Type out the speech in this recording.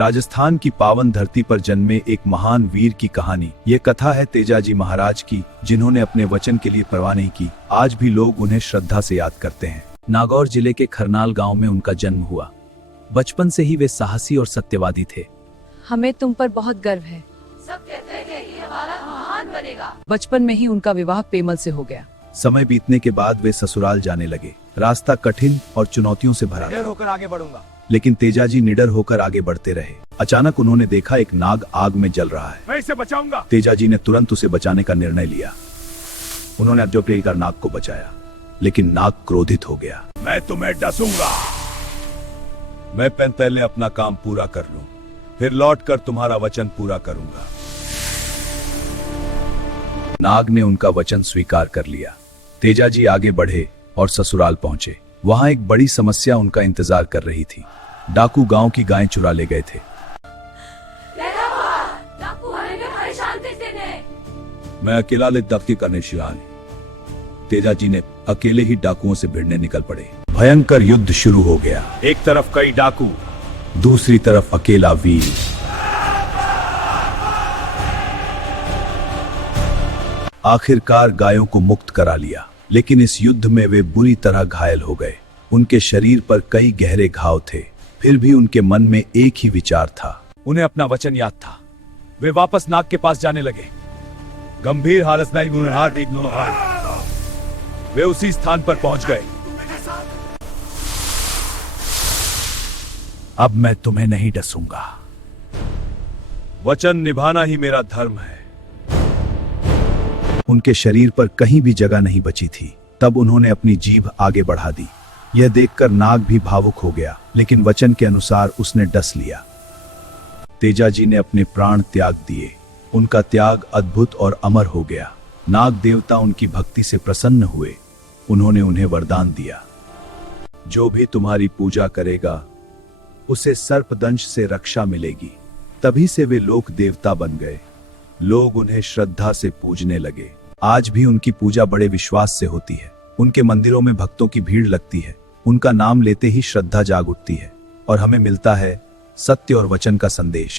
राजस्थान की पावन धरती पर जन्मे एक महान वीर की कहानी। ये कथा है तेजाजी महाराज की, जिन्होंने अपने वचन के लिए परवाह नहीं की। आज भी लोग उन्हें श्रद्धा से याद करते हैं। नागौर जिले के खरनाल गांव में उनका जन्म हुआ। बचपन से ही वे साहसी और सत्यवादी थे। हमें तुम पर बहुत गर्व है। सब कहते हैं कि ये हमारा महान बनेगा। बचपन में ही उनका विवाह पेमल से हो गया। समय बीतने के बाद वे ससुराल जाने लगे। रास्ता कठिन और चुनौतियों से भरा था। होकर आगे बढ़ूंगा। लेकिन तेजाजी निडर होकर आगे बढ़ते रहे। अचानक उन्होंने देखा एक नाग आग में जल रहा है। मैं इसे बचाऊंगा। तेजाजी ने तुरंत उसे बचाने का निर्णय लिया। उन्होंने अजोके कर नाग को बचाया, लेकिन नाग क्रोधित हो गया। मैं तुम्हें डसूंगा। मैं पहले अपना काम पूरा कर लूं, फिर लौटकर तुम्हारा वचन पूरा करूंगा। नाग ने उनका वचन स्वीकार कर लिया। तेजाजी आगे बढ़े और ससुराल पहुंचे। वहां एक बड़ी समस्या उनका इंतजार कर रही थी। डाकू गांव की गायें चुरा ले गए थे। डाकू हमें परेशान करते थे। मैं अकेला दफ्ती करने शिवान। तेजाजी ने अकेले ही डाकुओं से भिड़ने निकल पड़े। भयंकर युद्ध शुरू हो गया। एक तरफ कई डाकू, दूसरी तरफ अकेला वीर। आखिरकार गायों को मुक्त करा लिया, लेकिन इस युद्ध में वे बुरी तरह घायल हो गए। उनके शरीर पर कई गहरे घाव थे। फिर भी उनके मन में एक ही विचार था। उन्हें अपना वचन याद था। वे वापस नाग के पास जाने लगे। गंभीर हालत में वे उसी स्थान पर पहुंच गए। अब मैं तुम्हें नहीं डसूंगा। वचन निभाना ही मेरा धर्म है। उनके शरीर पर कहीं भी जगह नहीं बची थी। तब उन्होंने अपनी जीभ आगे बढ़ा दी। यह देखकर नाग भी भावुक हो गया, लेकिन वचन के अनुसार उसने डस लिया। तेजाजी ने अपने प्राण त्याग दिए। उनका त्याग अद्भुत और अमर हो गया। नाग देवता उनकी भक्ति से प्रसन्न हुए। उन्होंने उन्हें वरदान दिया, जो भी तुम्हारी पूजा करेगा उसे सर्पदंश से रक्षा मिलेगी। तभी से वे लोक देवता बन गए। लोग उन्हें श्रद्धा से पूजने लगे। आज भी उनकी पूजा बड़े विश्वास से होती है। उनके मंदिरों में भक्तों की भीड़ लगती है। उनका नाम लेते ही श्रद्धा जाग उठती है और हमें मिलता है सत्य और वचन का संदेश।